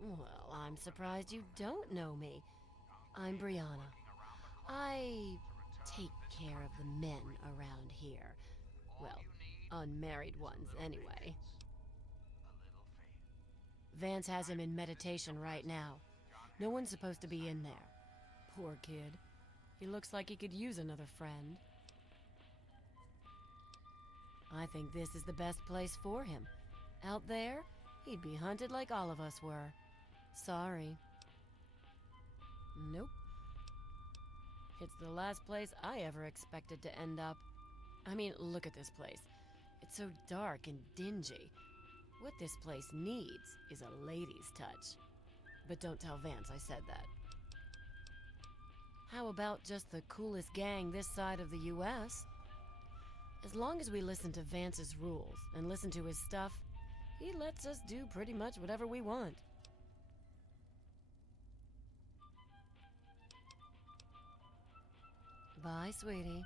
Well, I'm surprised you don't know me. I'm Brianna. I take care of the men around here. Well, unmarried ones, anyway. Vance has him in meditation right now. No one's supposed to be in there. Poor kid. He looks like he could use another friend. I think this is the best place for him. Out there, he'd be hunted like all of us were. Sorry. Nope. It's the last place I ever expected to end up. I mean, look at this place. It's so dark and dingy. What this place needs is a lady's touch. But don't tell Vance I said that. How about just the coolest gang this side of the US? As long as we listen to Vance's rules and listen to his stuff, he lets us do pretty much whatever we want. Bye, sweetie.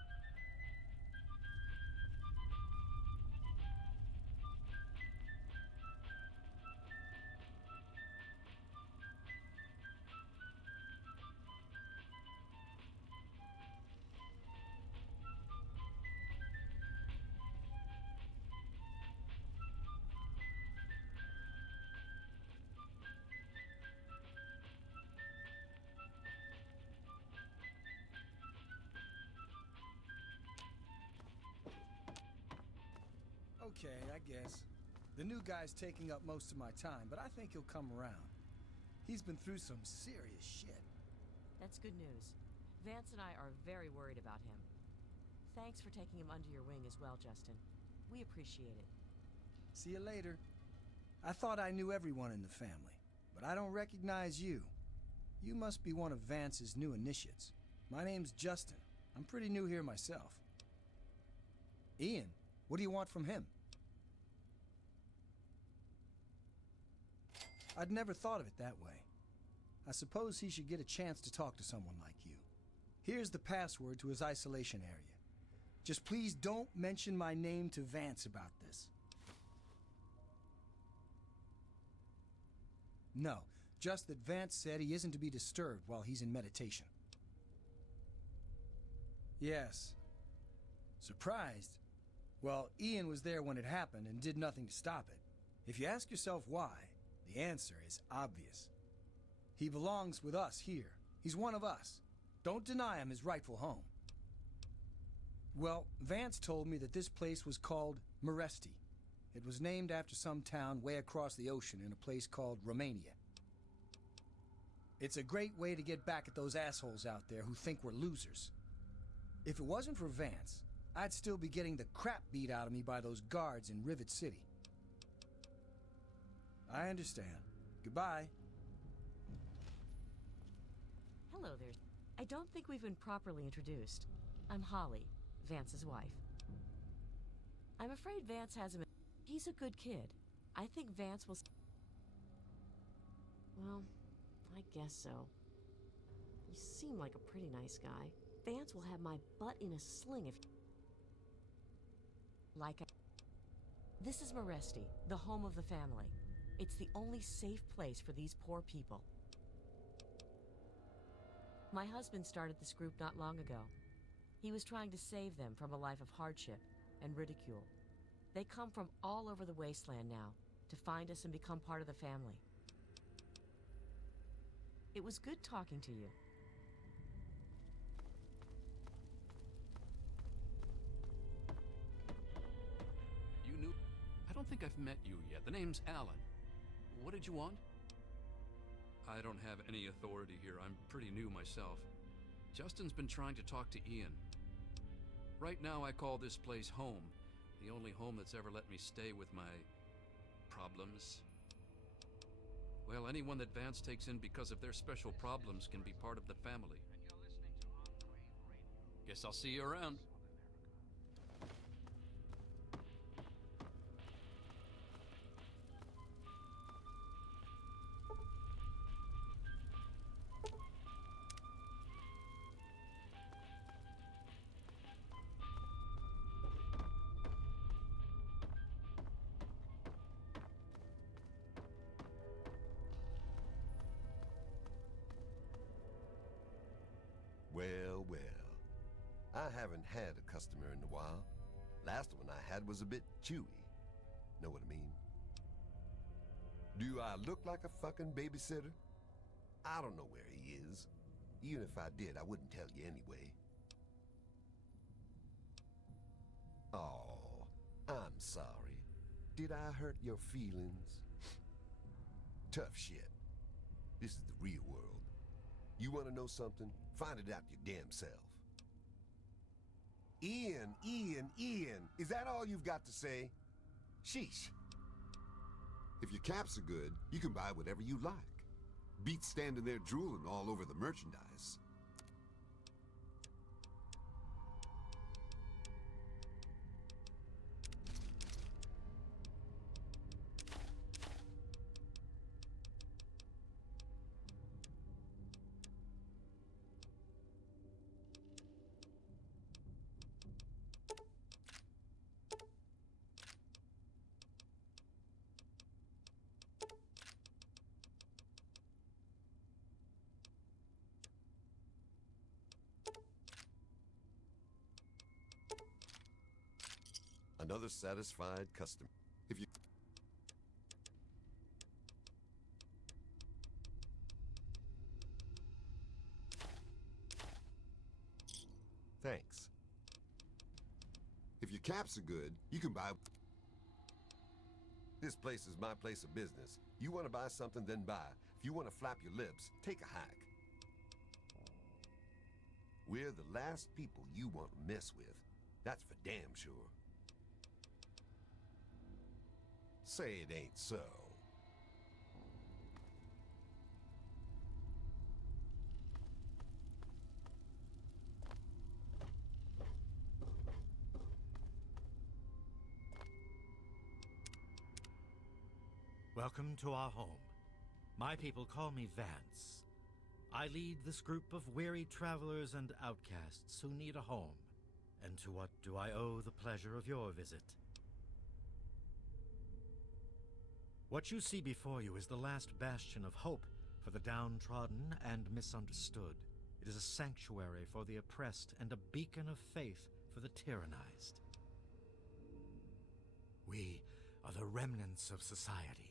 Okay, I guess. The new guy's taking up most of my time, but I think he'll come around. He's been through some serious shit. That's good news. Vance and I are very worried about him. Thanks for taking him under your wing as well, Justin. We appreciate it. See you later. I thought I knew everyone in the family, but I don't recognize you. You must be one of Vance's new initiates. My name's Justin. I'm pretty new here myself. Ian, what do you want from him? I'd never thought of it that way. I suppose he should get a chance to talk to someone like you. Here's the password to his isolation area. Just please don't mention my name to Vance about this. No, just that Vance said he isn't to be disturbed while he's in meditation. Yes. Surprised? Well, Ian was there when it happened and did nothing to stop it. If you ask yourself why, the answer is obvious. He belongs with us here. He's one of us. Don't deny him his rightful home. Well, Vance told me that this place was called Meresti. It was named after some town way across the ocean in a place called Romania. It's a great way to get back at those assholes out there who think we're losers. If it wasn't for Vance, I'd still be getting the crap beat out of me by those guards in Rivet City. I understand. Goodbye. Hello there. I don't think we've been properly introduced. I'm Holly, Vance's wife. I'm afraid Vance has him. He's a good kid. I think Vance will... Well, I guess so. You seem like a pretty nice guy. Vance will have my butt in a sling if... This is Meresti, the home of the family. It's the only safe place for these poor people. My husband started this group not long ago. He was trying to save them from a life of hardship and ridicule. They come from all over the wasteland now to find us and become part of the family. It was good talking to you. You knew? I don't think I've met you yet. The name's Alan. What did you want? I don't have any authority here. I'm pretty new myself. Justin's been trying to talk to Ian. Right now I call this place home. The only home that's ever let me stay with my... problems. Well, anyone that Vance takes in because of their special problems can be part of the family. Guess I'll see you around. I haven't had a customer in a while. Last one I had was a bit chewy. Know what I mean? Do I look like a fucking babysitter? I don't know where he is. Even if I did, I wouldn't tell you anyway. Oh, I'm sorry. Did I hurt your feelings? Tough shit. This is the real world. You want to know something? Find it out your damn self. Ian, is that all you've got to say? Sheesh. If your caps are good, you can buy whatever you like. Beats standing there drooling all over the merchandise. Another satisfied customer. If you... Thanks. If your caps are good, you can buy... This place is my place of business. You want to buy something, then buy. If you want to flap your lips, take a hike. We're the last people you want to mess with. That's for damn sure. Say it ain't so. Welcome to our home. My people call me Vance. I lead this group of weary travelers and outcasts who need a home. And to what do I owe the pleasure of your visit? What you see before you is the last bastion of hope for the downtrodden and misunderstood. It is a sanctuary for the oppressed and a beacon of faith for the tyrannized. We are the remnants of society,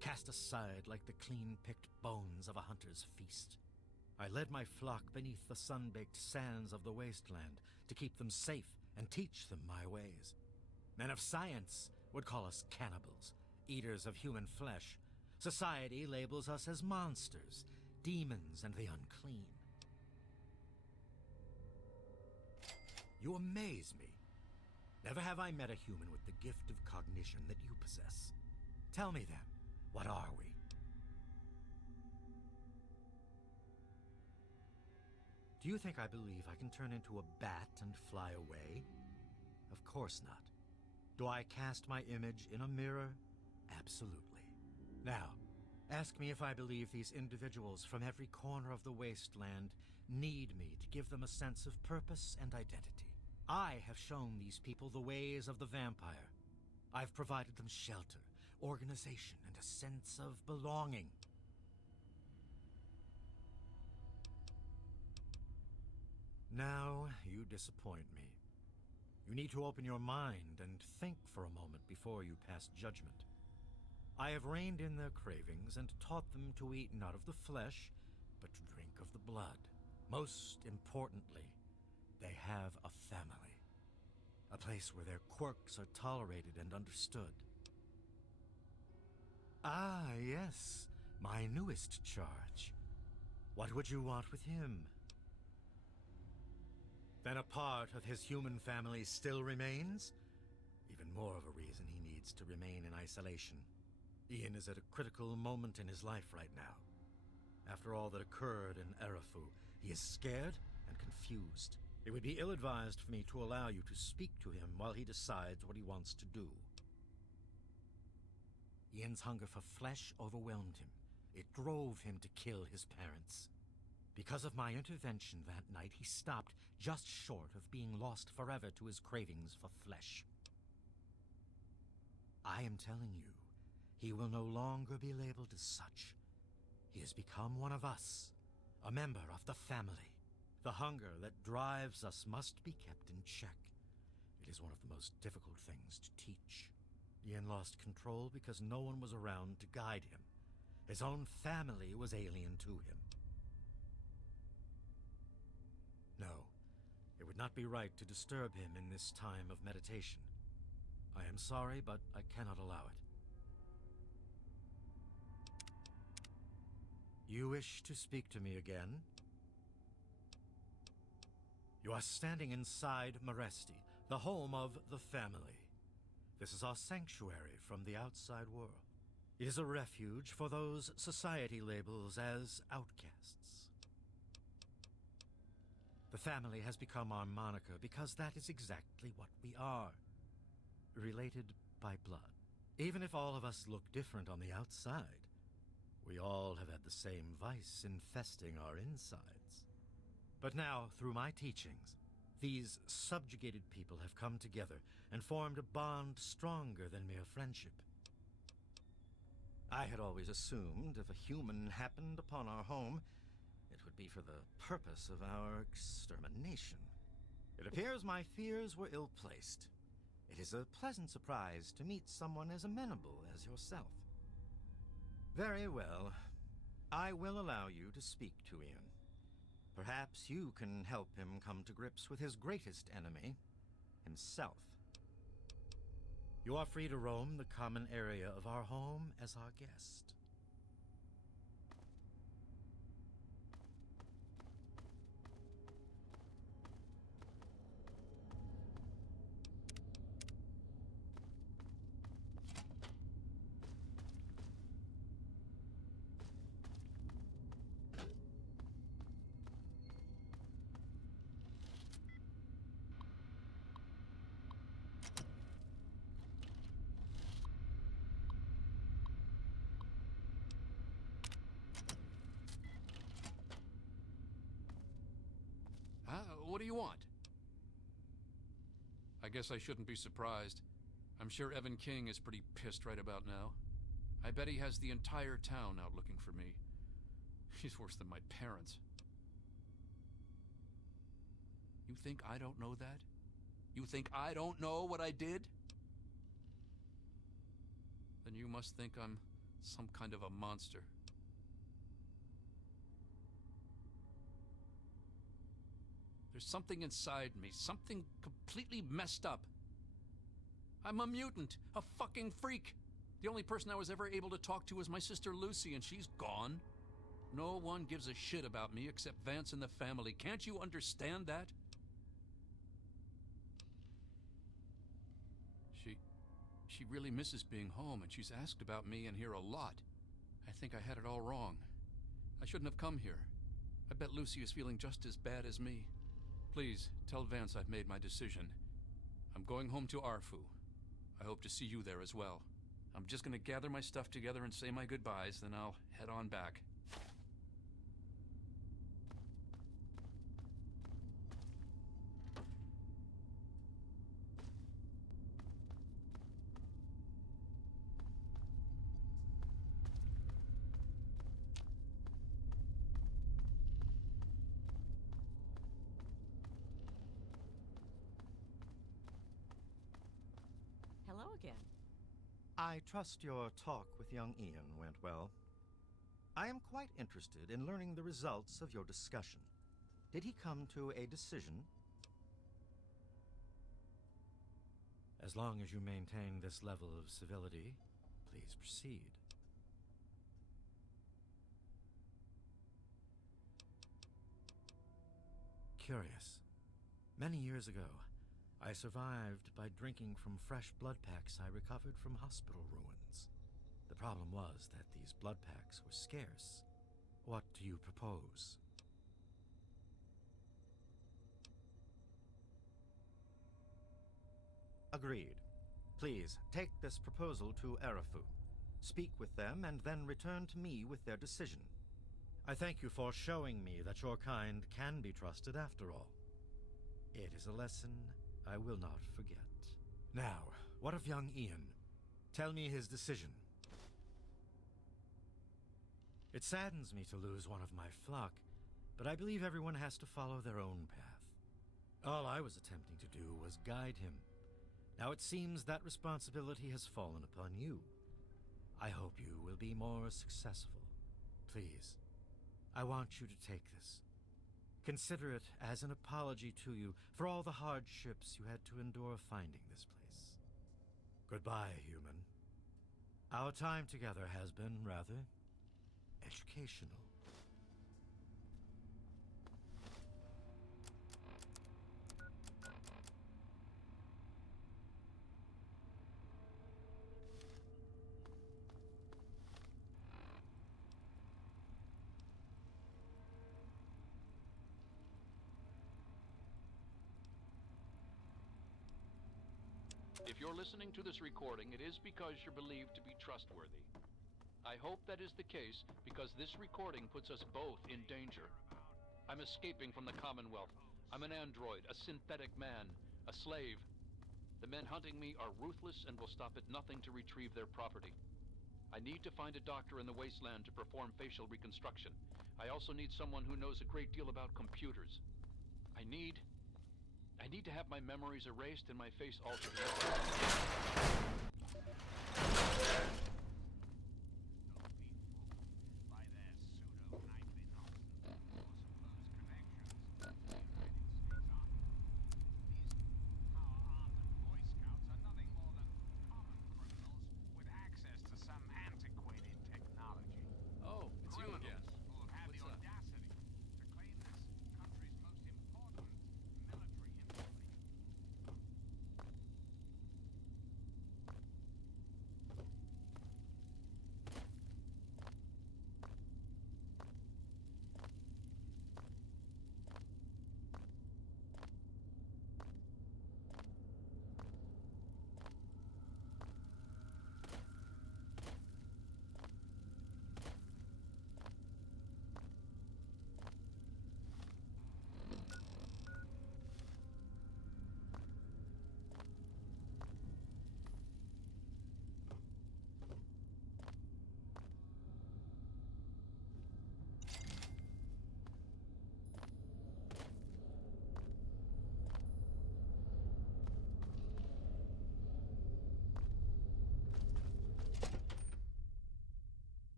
cast aside like the clean-picked bones of a hunter's feast. I led my flock beneath the sun-baked sands of the wasteland to keep them safe and teach them my ways. Men of science would call us cannibals, eaters of human flesh. Society labels us as monsters, demons, and the unclean. You amaze me. Never have I met a human with the gift of cognition that you possess. Tell me then, what are we? Do you think I believe I can turn into a bat and fly away? Of course not. Do I cast my image in a mirror? Absolutely. Now, ask me if I believe these individuals from every corner of the wasteland need me to give them a sense of purpose and identity. I have shown these people the ways of the vampire. I've provided them shelter, organization, and a sense of belonging. Now, you disappoint me. You need to open your mind and think for a moment before you pass judgment. I have reined in their cravings and taught them to eat not of the flesh, but to drink of the blood. Most importantly, they have a family. A place where their quirks are tolerated and understood. Ah, yes, my newest charge. What would you want with him? Then a part of his human family still remains? Even more of a reason he needs to remain in isolation. Ian is at a critical moment in his life right now. After all that occurred in Arafu, he is scared and confused. It would be ill-advised for me to allow you to speak to him while he decides what he wants to do. Ian's hunger for flesh overwhelmed him. It drove him to kill his parents. Because of my intervention that night, he stopped just short of being lost forever to his cravings for flesh. I am telling you, he will no longer be labeled as such. He has become one of us, a member of the family. The hunger that drives us must be kept in check. It is one of the most difficult things to teach. Ian lost control because no one was around to guide him. His own family was alien to him. No, it would not be right to disturb him in this time of meditation. I am sorry, but I cannot allow it. You wish to speak to me again? You are standing inside Maresti, the home of the family. This is our sanctuary from the outside world. It is a refuge for those society labels as outcasts. The family has become our moniker because that is exactly what we are. Related by blood. Even if all of us look different on the outside, we all have had the same vice infesting our insides. But now, through my teachings, these subjugated people have come together and formed a bond stronger than mere friendship. I had always assumed if a human happened upon our home, it would be for the purpose of our extermination. It appears my fears were ill-placed. It is a pleasant surprise to meet someone as amenable as yourself. Very well. I will allow you to speak to Ian. Perhaps you can help him come to grips with his greatest enemy, himself. You are free to roam the common area of our home as our guest. What do you want? I guess I shouldn't be surprised. I'm sure Evan King is pretty pissed right about now. I bet he has the entire town out looking for me. He's worse than my parents. You think I don't know that? You think I don't know what I did? Then you must think I'm some kind of a monster. There's something inside me, something completely messed up. I'm a mutant, a fucking freak. The only person I was ever able to talk to was my sister Lucy, and she's gone. No one gives a shit about me except Vance and the family. Can't you understand that? She really misses being home, and she's asked about me and here a lot. I think I had it all wrong. I shouldn't have come here. I bet Lucy is feeling just as bad as me. Please, tell Vance I've made my decision. I'm going home to Arfu. I hope to see you there as well. I'm just gonna gather my stuff together and say my goodbyes, then I'll head on back. Hello again. I trust your talk with young Ian went well. I am quite interested in learning the results of your discussion. Did he come to a decision? As long as you maintain this level of civility, please proceed. Curious. Many years ago, I survived by drinking from fresh blood packs I recovered from hospital ruins. The problem was that these blood packs were scarce. What do you propose? Agreed. Please, take this proposal to Arafu. Speak with them and then return to me with their decision. I thank you for showing me that your kind can be trusted after all. It is a lesson I will not forget. Now, what of young Ian? Tell me his decision. It saddens me to lose one of my flock, but I believe everyone has to follow their own path. All I was attempting to do was guide him. Now it seems that responsibility has fallen upon you. I hope you will be more successful. Please, I want you to take this. Consider it as an apology to you for all the hardships you had to endure finding this place. Goodbye, human. Our time together has been rather educational. If you're listening to this recording, it is because you're believed to be trustworthy. I hope that is the case because this recording puts us both in danger. I'm escaping from the Commonwealth. I'm an android, a synthetic man, a slave. The men hunting me are ruthless and will stop at nothing to retrieve their property. I need to find a doctor in the wasteland to perform facial reconstruction. I also need someone who knows a great deal about computers. I need to have my memories erased and my face altered. Oh, it's you again. What's up?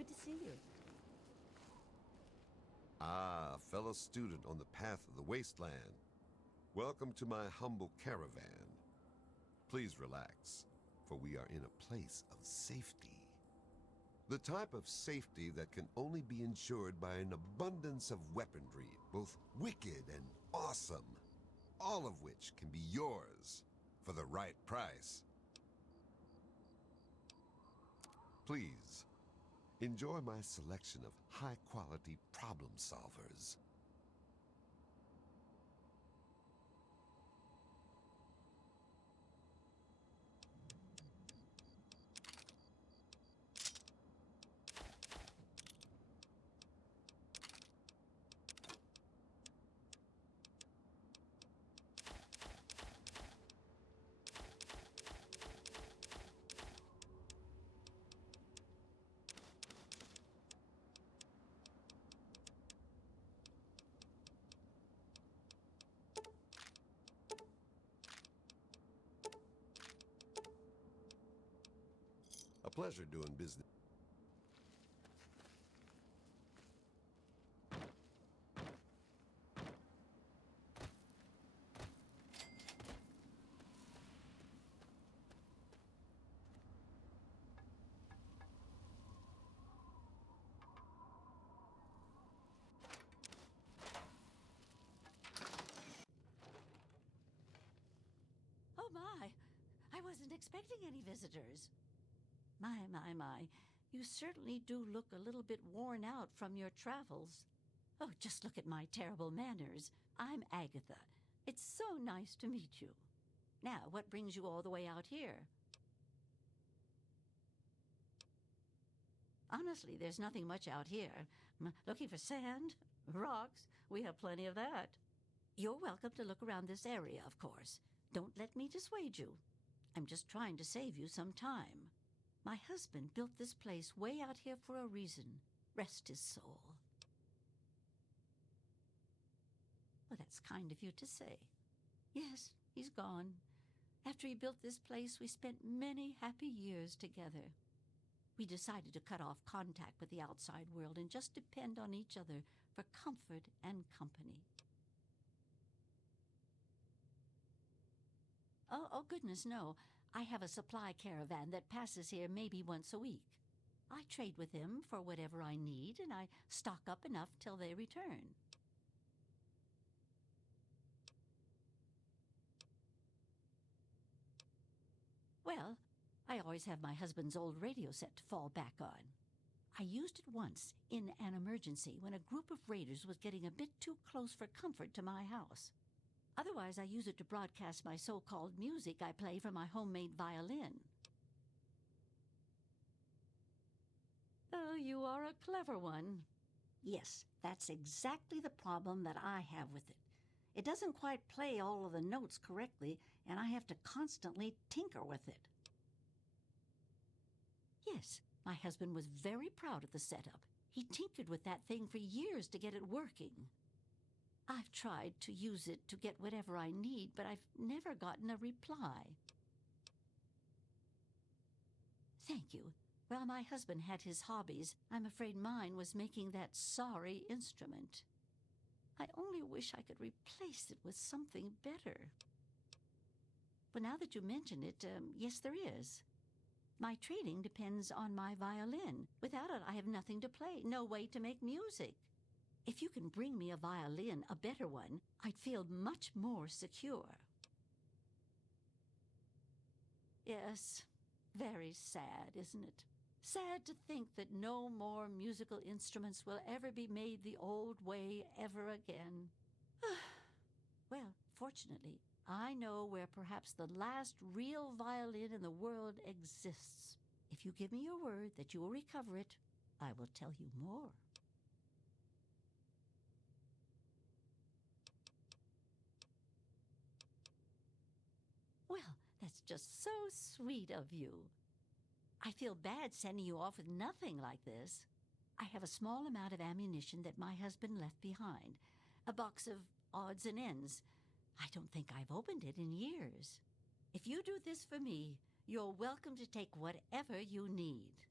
Good to see you. Ah, fellow student on the path of the wasteland. Welcome to my humble caravan. Please relax, for we are in a place of safety. The type of safety that can only be ensured by an abundance of weaponry, both wicked and awesome, all of which can be yours for the right price. Please, enjoy my selection of high-quality problem solvers. A pleasure doing business. Oh, my. I wasn't expecting any visitors. My. You certainly do look a little bit worn out from your travels. Oh, just look at my terrible manners. I'm Agatha. It's so nice to meet you. Now, what brings you all the way out here? Honestly, there's nothing much out here. Looking for sand? Rocks? We have plenty of that. You're welcome to look around this area, of course. Don't let me dissuade you. I'm just trying to save you some time. My husband built this place way out here for a reason. Rest his soul. Well, that's kind of you to say. Yes, he's gone. After he built this place, we spent many happy years together. We decided to cut off contact with the outside world and just depend on each other for comfort and company. Oh, goodness, no. I have a supply caravan that passes here maybe once a week. I trade with him for whatever I need, and I stock up enough till they return. Well, I always have my husband's old radio set to fall back on. I used it once in an emergency when a group of raiders was getting a bit too close for comfort to my house. Otherwise, I use it to broadcast my so-called music I play from my homemade violin. Oh, you are a clever one. Yes, that's exactly the problem that I have with it. It doesn't quite play all of the notes correctly, and I have to constantly tinker with it. Yes, my husband was very proud of the setup. He tinkered with that thing for years to get it working. I've tried to use it to get whatever I need, but I've never gotten a reply. Thank you. Well, my husband had his hobbies. I'm afraid mine was making that sorry instrument. I only wish I could replace it with something better. But now that you mention it, yes, there is. My trading depends on my violin. Without it, I have nothing to play, no way to make music. If you can bring me a violin, a better one, I'd feel much more secure. Yes, very sad, isn't it? Sad to think that no more musical instruments will ever be made the old way ever again. Well, fortunately, I know where perhaps the last real violin in the world exists. If you give me your word that you will recover it, I will tell you more. Well, that's just so sweet of you. I feel bad sending you off with nothing like this. I have a small amount of ammunition that my husband left behind, a box of odds and ends. I don't think I've opened it in years. If you do this for me, you're welcome to take whatever you need.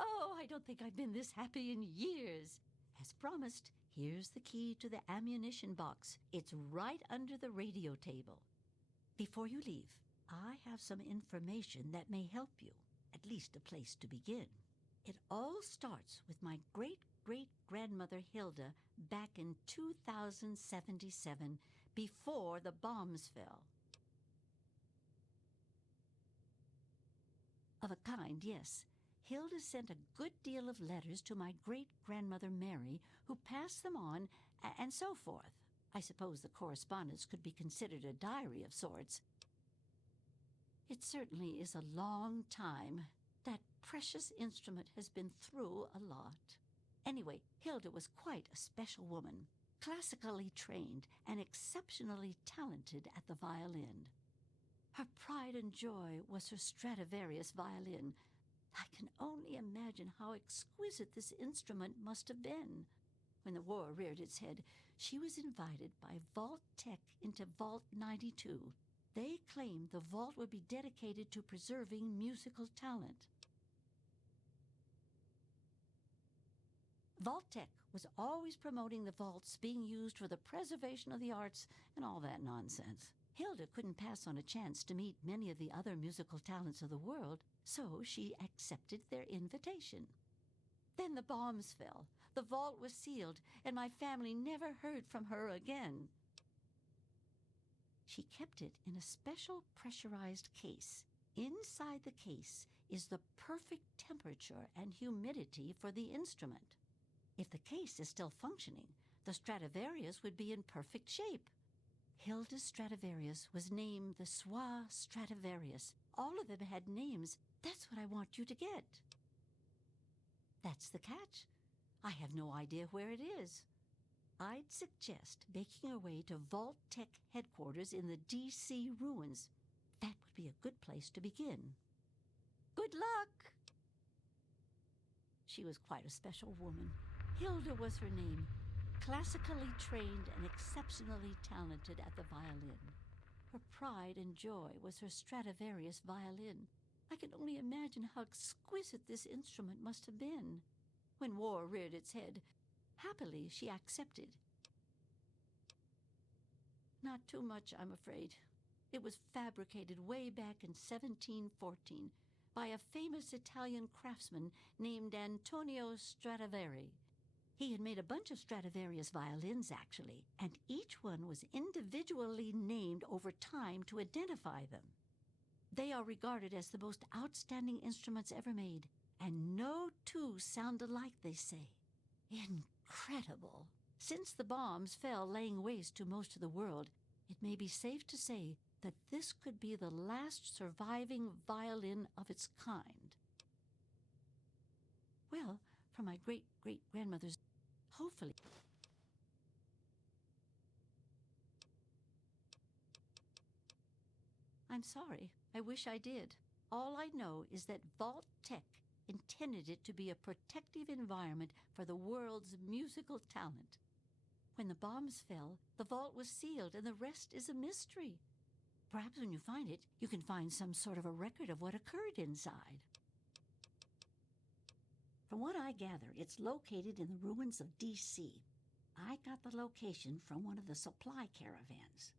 Oh, I don't think I've been this happy in years. As promised, here's the key to the ammunition box. It's right under the radio table. Before you leave, I have some information that may help you, at least a place to begin. It all starts with my great-great-grandmother Hilda back in 2077, before the bombs fell. Of a kind, yes. Hilda sent a good deal of letters to my great-grandmother Mary, who passed them on, and so forth. I suppose the correspondence could be considered a diary of sorts. It certainly is a long time. That precious instrument has been through a lot. Anyway, Hilda was quite a special woman, classically trained and exceptionally talented at the violin. Her pride and joy was her Stradivarius violin. I can only imagine how exquisite this instrument must have been. When the war reared its head, she was invited by Vault Tech into Vault 92. They claimed the vault would be dedicated to preserving musical talent. Vault Tech was always promoting the vaults being used for the preservation of the arts and all that nonsense. Hilda couldn't pass on a chance to meet many of the other musical talents of the world, so she accepted their invitation. Then the bombs fell, the vault was sealed, and my family never heard from her again. She kept it in a special pressurized case. Inside the case is the perfect temperature and humidity for the instrument. If the case is still functioning, the Stradivarius would be in perfect shape. Hilda's Stradivarius was named the Swa Stradivarius. All of them had names. That's what I want you to get. That's the catch. I have no idea where it is. I'd suggest making your way to Vault Tech headquarters in the D.C. ruins. That would be a good place to begin. Good luck! She was quite a special woman. Hilda was her name. Classically trained and exceptionally talented at the violin. Her pride and joy was her Stradivarius violin. I can only imagine how exquisite this instrument must have been. When war reared its head, happily she accepted. Not too much, I'm afraid. It was fabricated way back in 1714 by a famous Italian craftsman named Antonio Stradivari. He had made a bunch of Stradivarius violins, actually, and each one was individually named over time to identify them. They are regarded as the most outstanding instruments ever made, and no two sound alike, they say. Incredible! Since the bombs fell laying waste to most of the world, it may be safe to say that this could be the last surviving violin of its kind. Well, from my great-great-grandmother's, hopefully. I'm sorry. I wish I did. All I know is that Vault Tech intended it to be a protective environment for the world's musical talent. When the bombs fell, the vault was sealed, and the rest is a mystery. Perhaps when you find it, you can find some sort of a record of what occurred inside. From what I gather, it's located in the ruins of D.C. I got the location from one of the supply caravans.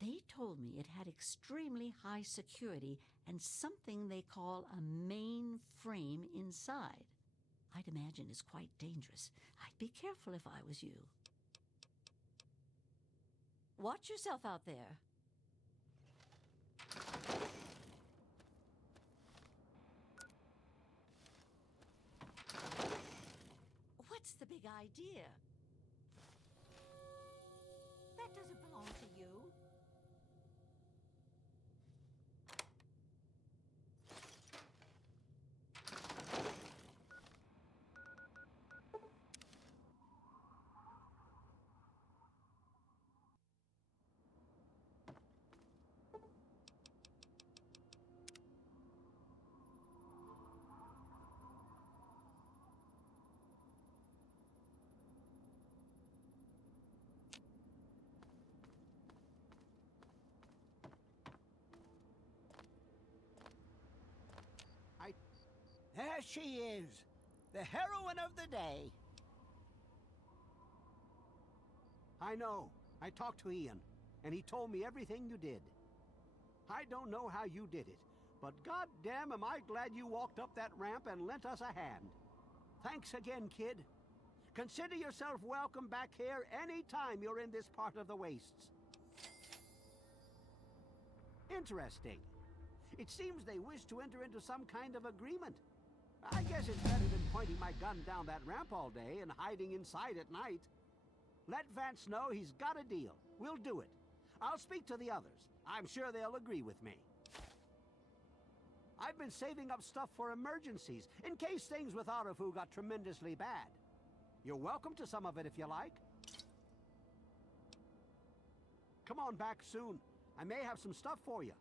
They told me it had extremely high security and something they call a mainframe inside. I'd imagine it's quite dangerous. I'd be careful if I was you. Watch yourself out there. What's the big idea? That doesn't belong to you. There she is, the heroine of the day. I know. I talked to Ian, and he told me everything you did. I don't know how you did it, but goddamn am I glad you walked up that ramp and lent us a hand. Thanks again, kid. Consider yourself welcome back here any time you're in this part of the wastes. Interesting. It seems they wish to enter into some kind of agreement. I guess it's better than pointing my gun down that ramp all day and hiding inside at night. Let Vance know he's got a deal. We'll do it. I'll speak to the others. I'm sure they'll agree with me. I've been saving up stuff for emergencies, in case things with Arefu got tremendously bad. You're welcome to some of it if you like. Come on back soon. I may have some stuff for you.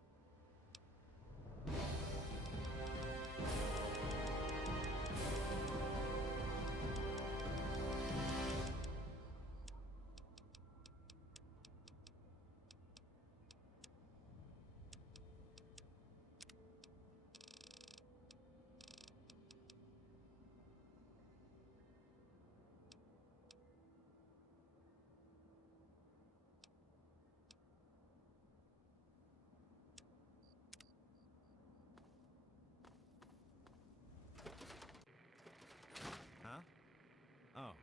Oh.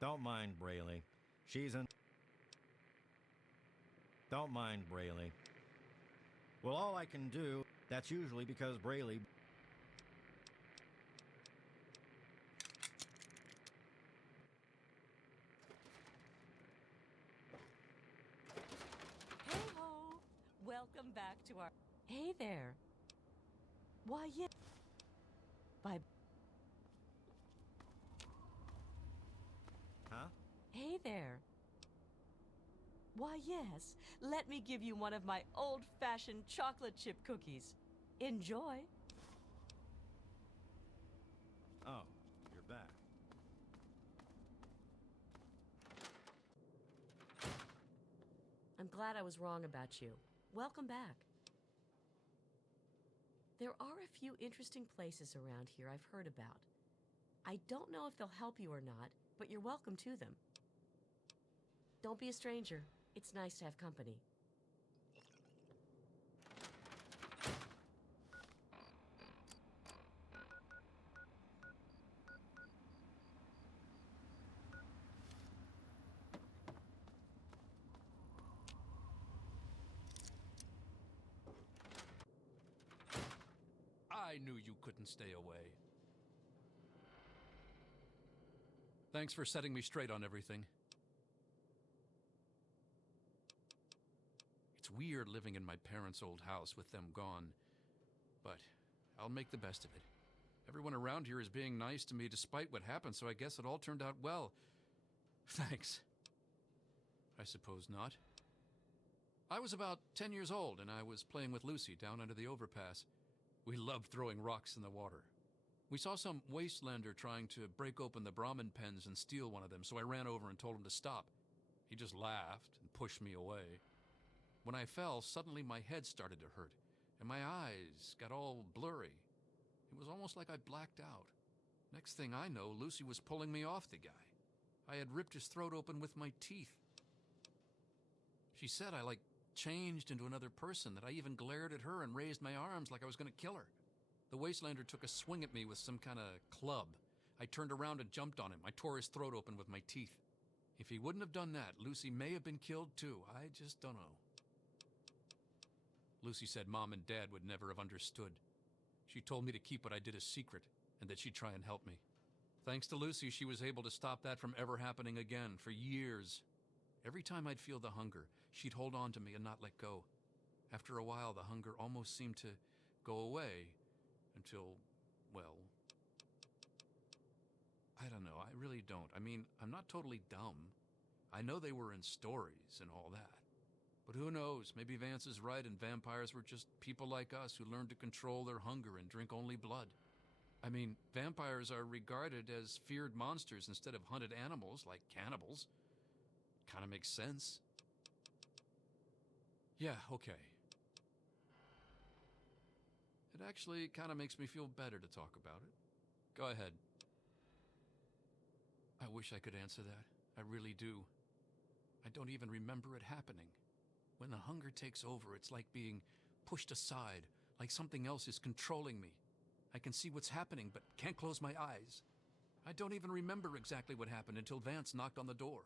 Don't mind Brayley. She's an... Don't mind Brayley. Well, all I can do, that's usually because Brayley... Hey-ho! Welcome back to our... Hey there. Why, yeah. Bye. Huh? Hey there. Why, yes. Let me give you one of my old-fashioned chocolate chip cookies. Enjoy. Oh, you're back. I'm glad I was wrong about you. Welcome back. There are a few interesting places around here I've heard about. I don't know if they'll help you or not, but you're welcome to them. Don't be a stranger. It's nice to have company. I knew you couldn't stay away. Thanks for setting me straight on everything. It's weird living in my parents' old house with them gone, but I'll make the best of it. Everyone around here is being nice to me despite what happened, so I guess it all turned out well. Thanks. I suppose not. I was about 10 years old, and I was playing with Lucy down under the overpass. We loved throwing rocks in the water. We saw some wastelander trying to break open the Brahmin pens and steal one of them, so I ran over and told him to stop. He just laughed and pushed me away. When I fell, suddenly my head started to hurt, and my eyes got all blurry. It was almost like I blacked out. Next thing I know, Lucy was pulling me off the guy. I had ripped his throat open with my teeth. She said I, changed into another person, that I even glared at her and raised my arms like I was going to kill her. The wastelander took a swing at me with some kind of club. I turned around and jumped on him. I tore his throat open with my teeth. If he wouldn't have done that, Lucy may have been killed too. I just don't know. Lucy said Mom and Dad would never have understood. She told me to keep what I did a secret, and that she'd try and help me. Thanks to Lucy, she was able to stop that from ever happening again for years. Every time I'd feel the hunger, she'd hold on to me and not let go. After a while, the hunger almost seemed to go away until, well, I don't know. I really don't. I mean, I'm not totally dumb. I know they were in stories and all that. But who knows? Maybe Vance is right and vampires were just people like us who learned to control their hunger and drink only blood. I mean, vampires are regarded as feared monsters instead of hunted animals like cannibals. Kind of makes sense. Yeah, okay. It actually kind of makes me feel better to talk about it. Go ahead. I wish I could answer that. I really do. I don't even remember it happening. When the hunger takes over, it's like being pushed aside, like something else is controlling me. I can see what's happening, but can't close my eyes. I don't even remember exactly what happened until Vance knocked on the door.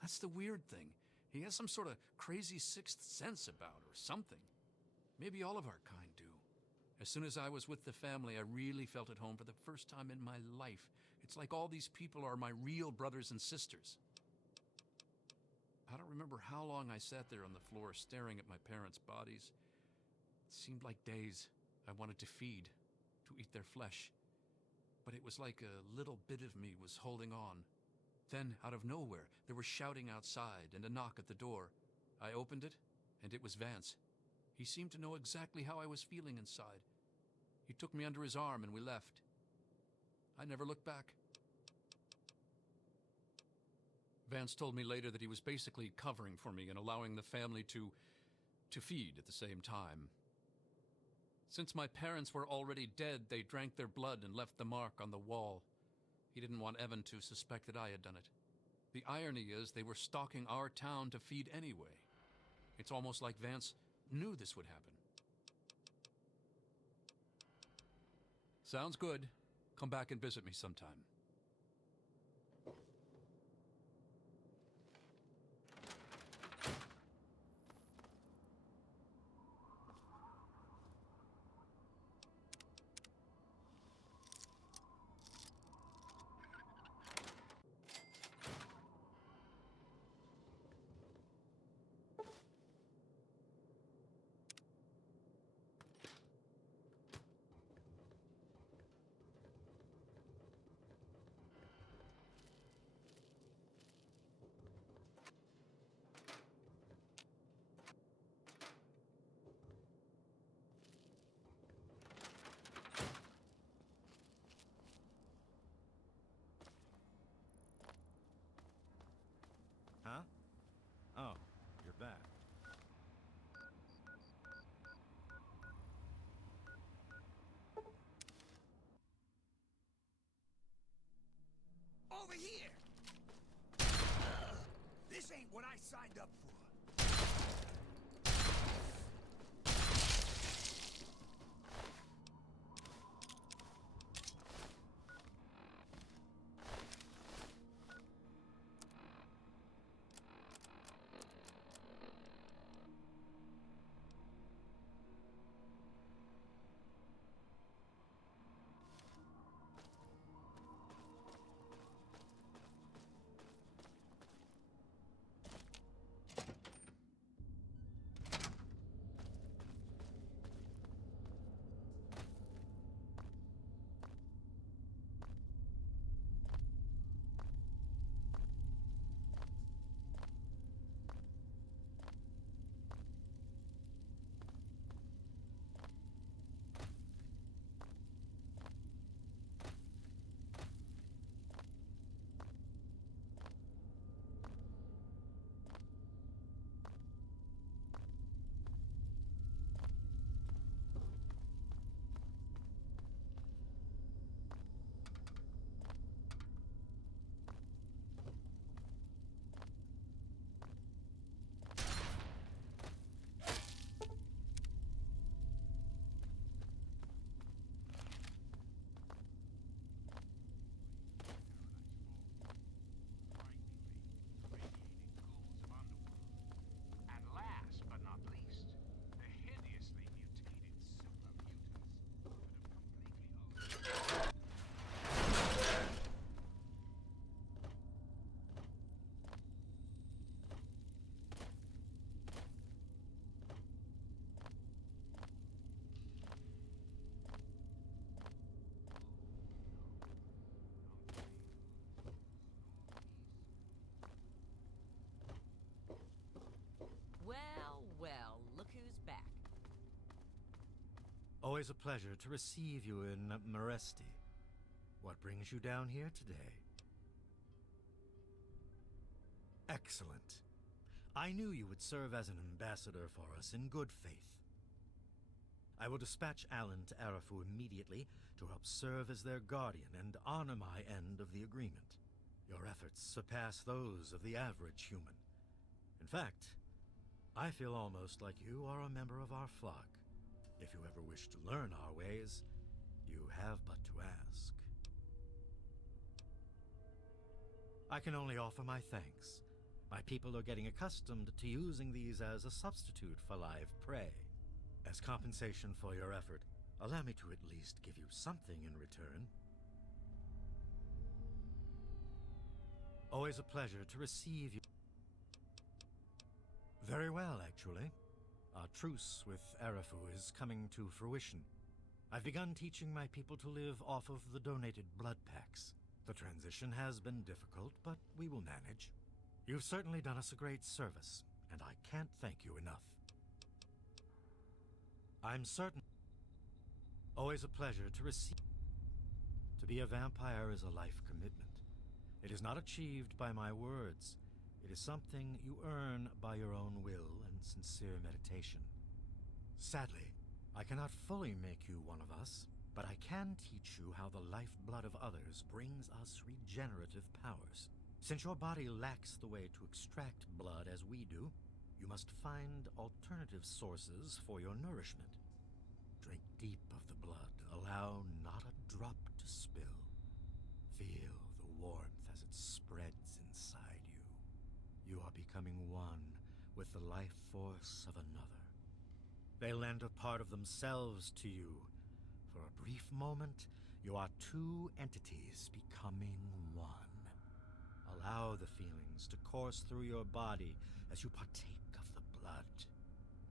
That's the weird thing. He has some sort of crazy sixth sense about or something. Maybe all of our kind do. As soon as I was with the family, I really felt at home for the first time in my life. It's like all these people are my real brothers and sisters. I don't remember how long I sat there on the floor staring at my parents' bodies. It seemed like days. I wanted to feed, to eat their flesh. But it was like a little bit of me was holding on. Then, out of nowhere, there was shouting outside and a knock at the door. I opened it, and it was Vance. He seemed to know exactly how I was feeling inside. He took me under his arm and we left. I never looked back. Vance told me later that he was basically covering for me and allowing the family to feed at the same time. Since my parents were already dead, they drank their blood and left the mark on the wall. He didn't want Evan to suspect that I had done it. The irony is they were stalking our town to feed anyway. It's almost like Vance knew this would happen. Sounds good. Come back and visit me sometime. Huh? Oh, you're back. Over here! This ain't what I signed up for. Always a pleasure to receive you in Meresti. What brings you down here today? Excellent. I knew you would serve as an ambassador for us in good faith. I will dispatch Alan to Arafu immediately to help serve as their guardian and honor my end of the agreement. Your efforts surpass those of the average human. In fact, I feel almost like you are a member of our flock. If you ever wish to learn our ways, you have but to ask. I can only offer my thanks. My people are getting accustomed to using these as a substitute for live prey. As compensation for your effort, allow me to at least give you something in return. Always a pleasure to receive you. Very well, actually. Our truce with Arafu is coming to fruition. I've begun teaching my people to live off of the donated blood packs. The transition has been difficult, but we will manage. You've certainly done us a great service, and I can't thank you enough. I'm certain. Always a pleasure to receive. To be a vampire is a life commitment. It is not achieved by my words. It is something you earn by your own will and sincere meditation. Sadly, I cannot fully make you one of us, but I can teach you how the lifeblood of others brings us regenerative powers. Since your body lacks the way to extract blood as we do, you must find alternative sources for your nourishment. Drink deep of the blood, allow not a drop to spill. Feel the warmth as it spreads inside you. You are becoming one with the life force of another. They lend a part of themselves to you. For a brief moment, you are two entities becoming one. Allow the feelings to course through your body as you partake of the blood.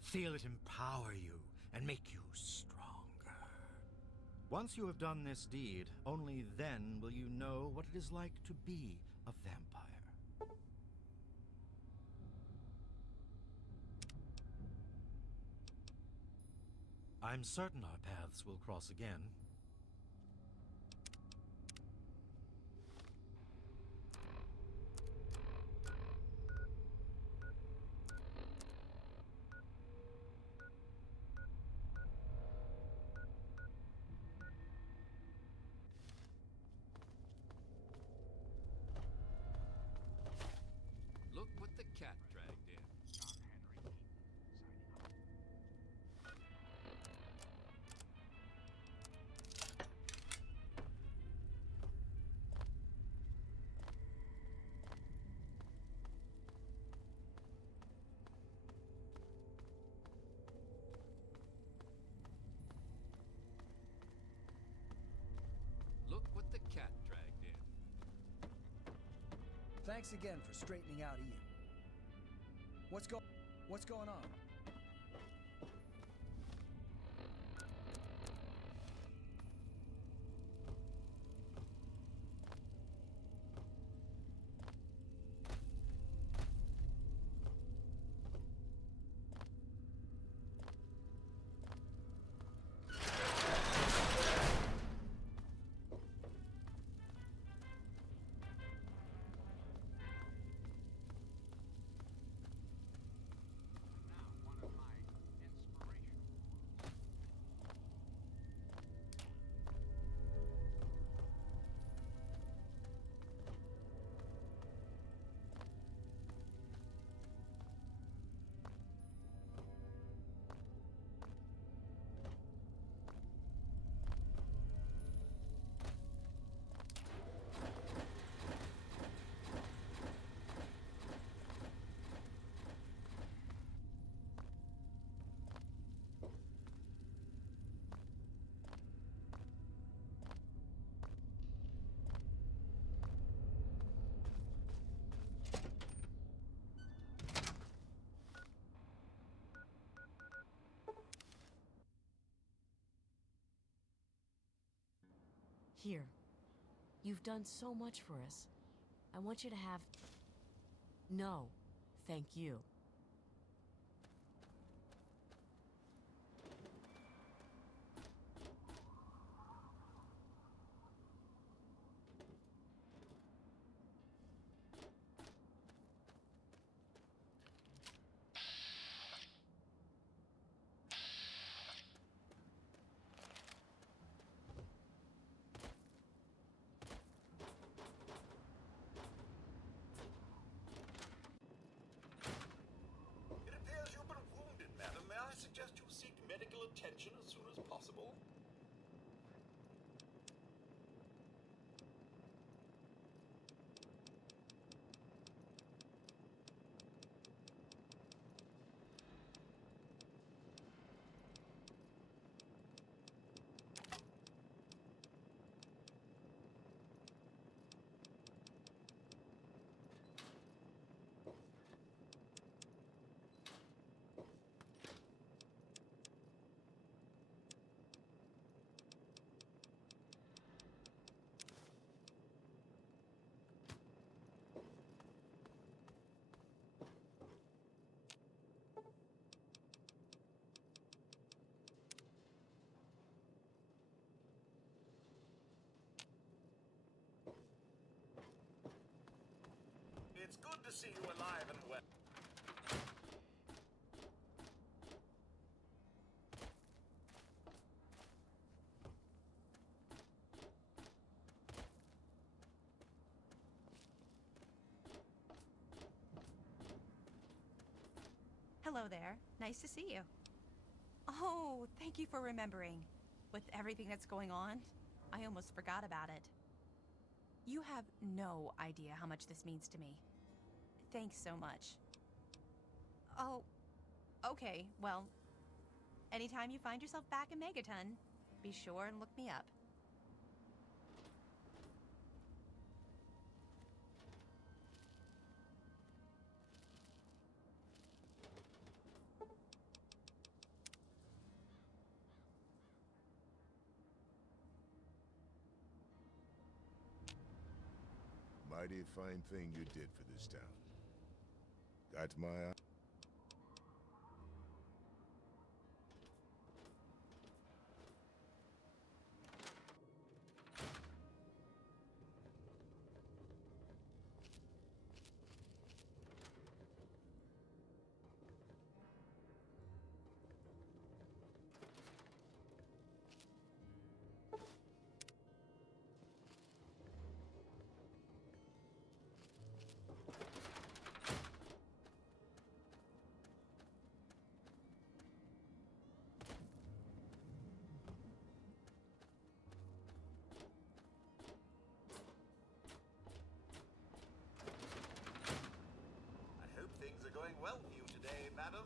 Feel it empower you and make you stronger. Once you have done this deed, only then will you know what it is like to be a vampire. I'm certain our paths will cross again. Look what the cat dragged in. Look what the cat dragged in. Thanks again for straightening out Ian. What's going on? Here. You've done so much for us. I want you to have... No, thank you. attention as soon as possible. It's good to see you alive and well. Hello there. Nice to see you. Oh, thank you for remembering. With everything that's going on, I almost forgot about it. You have no idea how much this means to me. Thanks so much. Oh, okay, well, anytime you find yourself back in Megaton, be sure and look me up. Mighty fine thing you did for this town. Got my eye. I hope things are going well for you today, madam.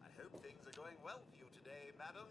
I hope things are going well for you today, madam.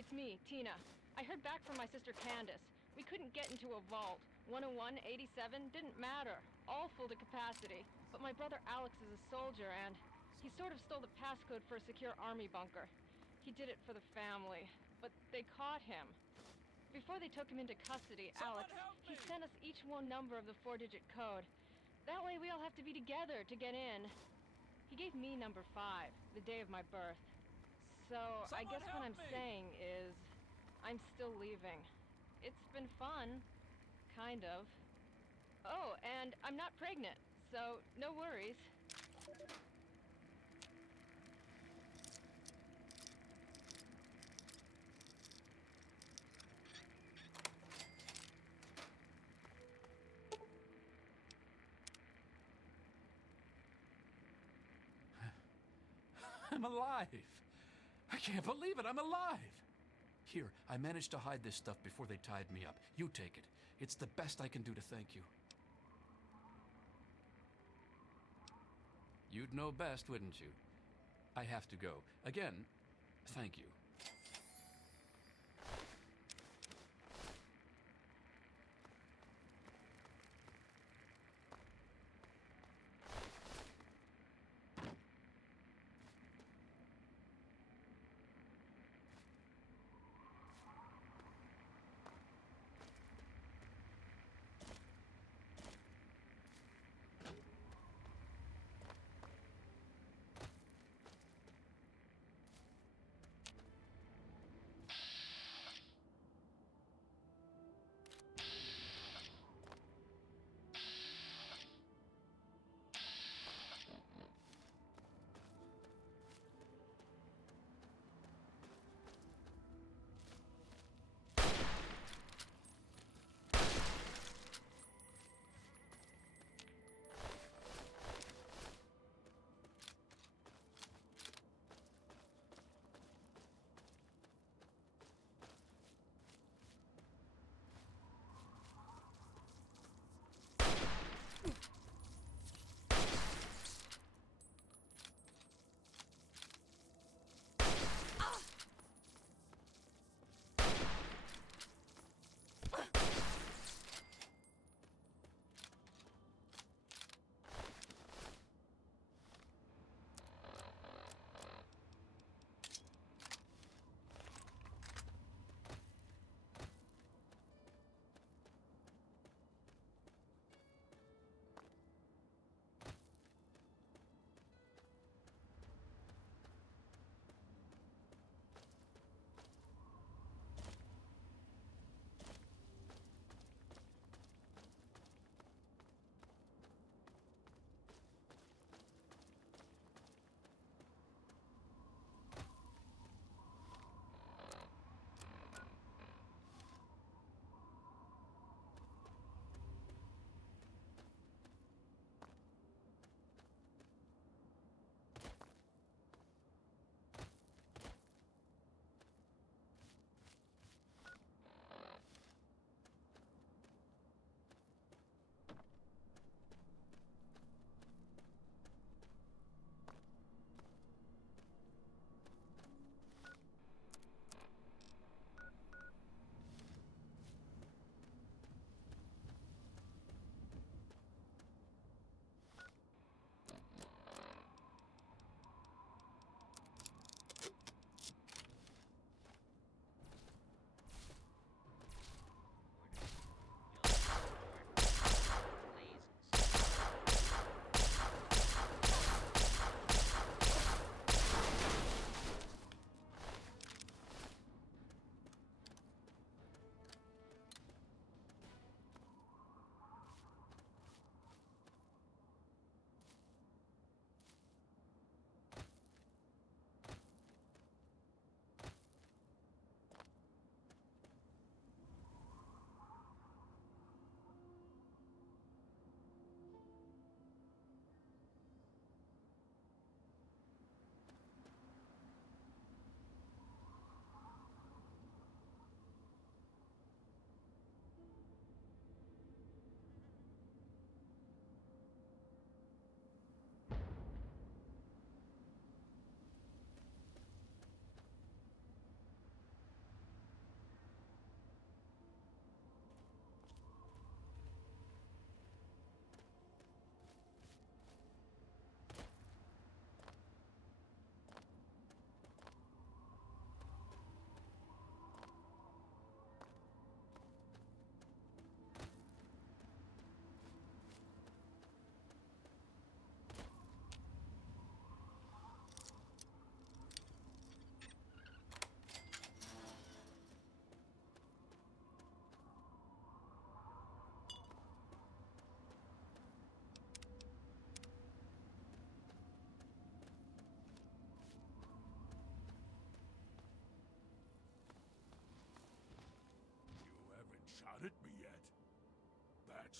it's me, Tina. I heard back from my sister Candace. We couldn't get into a vault. 101, 87, didn't matter. All full to capacity. But my brother Alex is a soldier, and he sort of stole the passcode for a secure army bunker. He did it for the family, but they caught him. Before they took him into custody, Alex, he sent us each one number of the 4-digit code. That way we all have to be together to get in. He gave me number 5, the day of my birth. So, I guess what I'm saying is, I'm still leaving. It's been fun. Kind of. Oh, and I'm not pregnant, so no worries. I'm alive! I can't believe it, I'm alive! Here, I managed to hide this stuff before they tied me up. You take it. It's the best I can do to thank you. You'd know best, wouldn't you? I have to go. Again, thank you.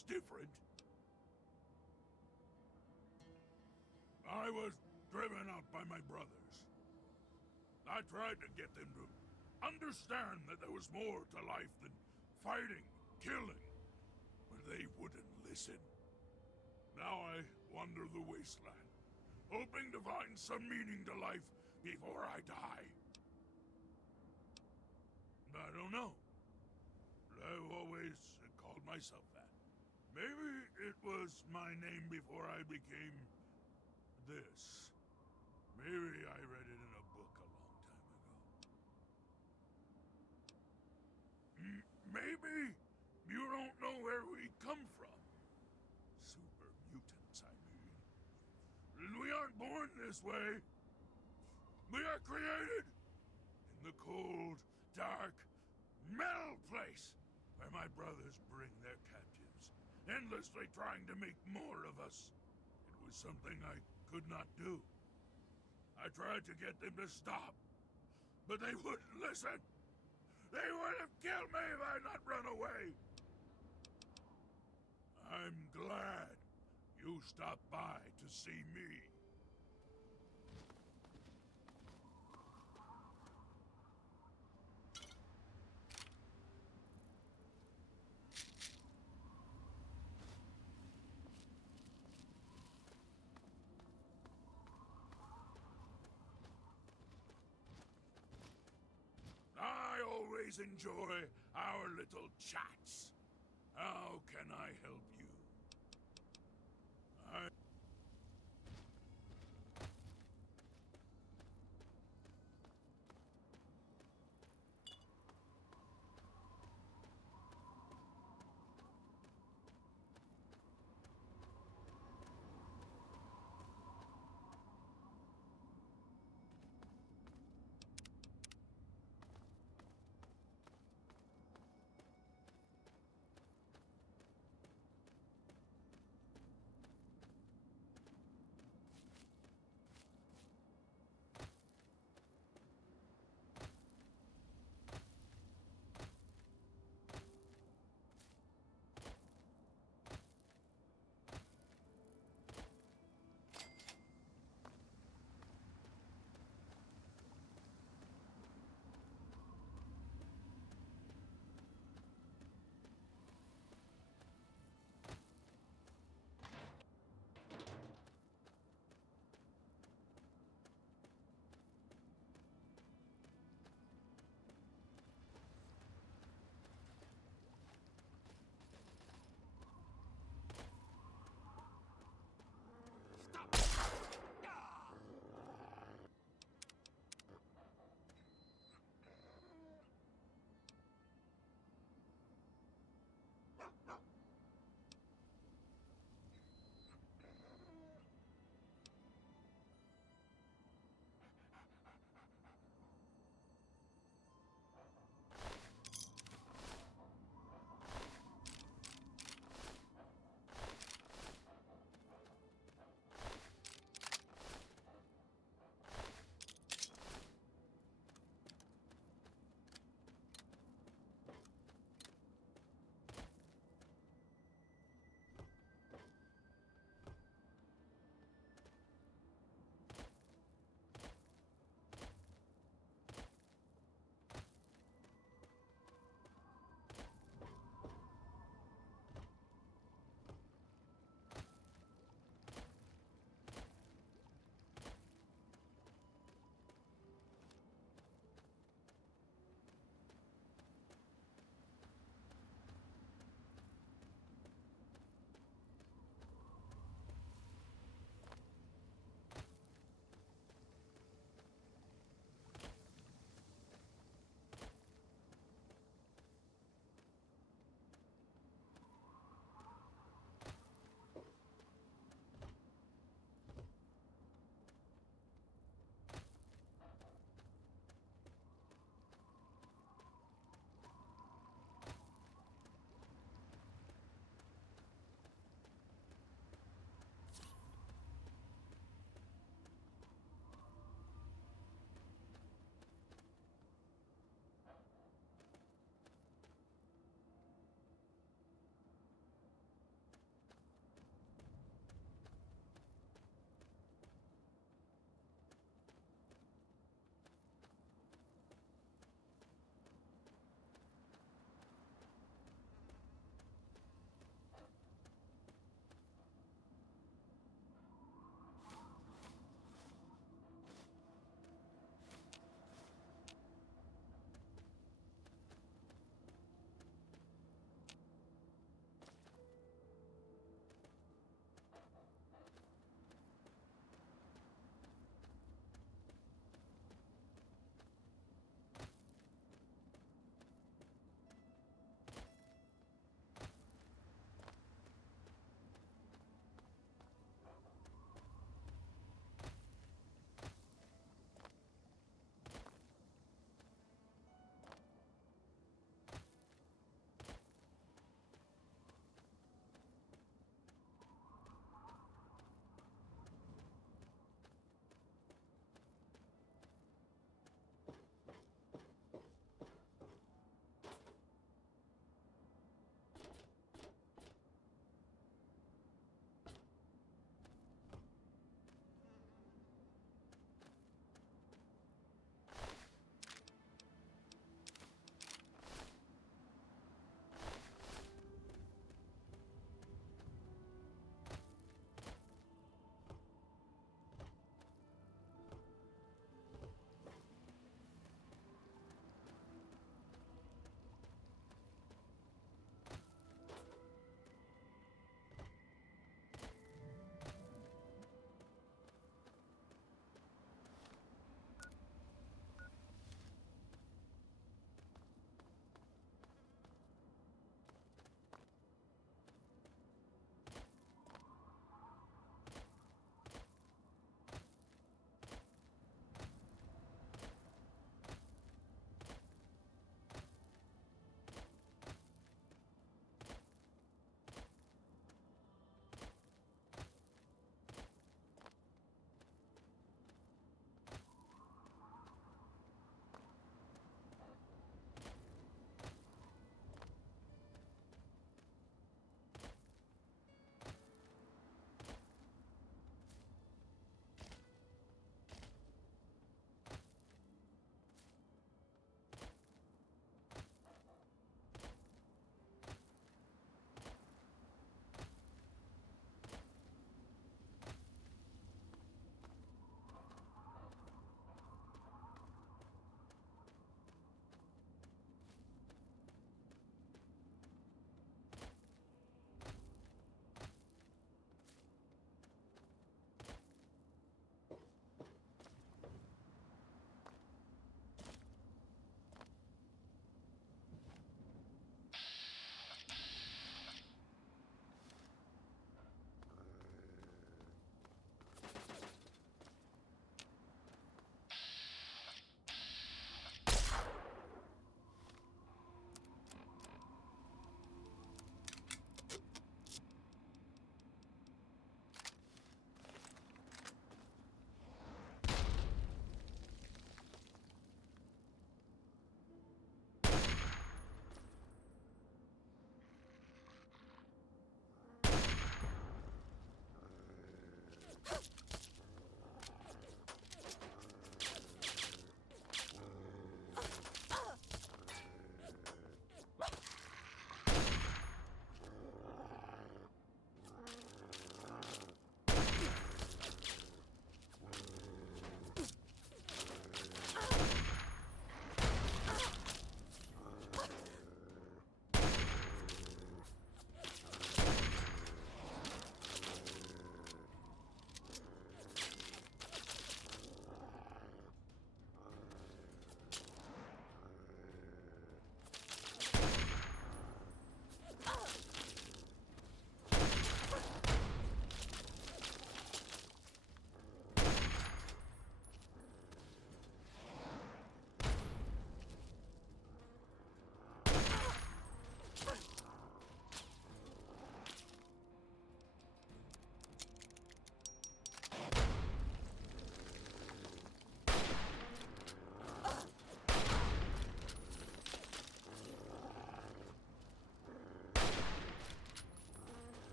It's different. I was driven out by my brothers. I tried to get them to understand that there was more to life than fighting, killing, but they wouldn't listen. Now I wander the wasteland, hoping to find some meaning to life before I die. I don't know. I've always called myself that. Maybe it was my name before I became this. Maybe I read it in a book a long time ago. Maybe you don't know where we come from. Super mutants, I mean. We aren't born this way. We are created in the cold, dark, metal place where my brothers bring their captives, endlessly trying to make more of us. It was something I could not do. I tried to get them to stop, but they wouldn't listen. They would have killed me if I had not run away. I'm glad you stopped by to see me. I always enjoy our little chats. How can I help you?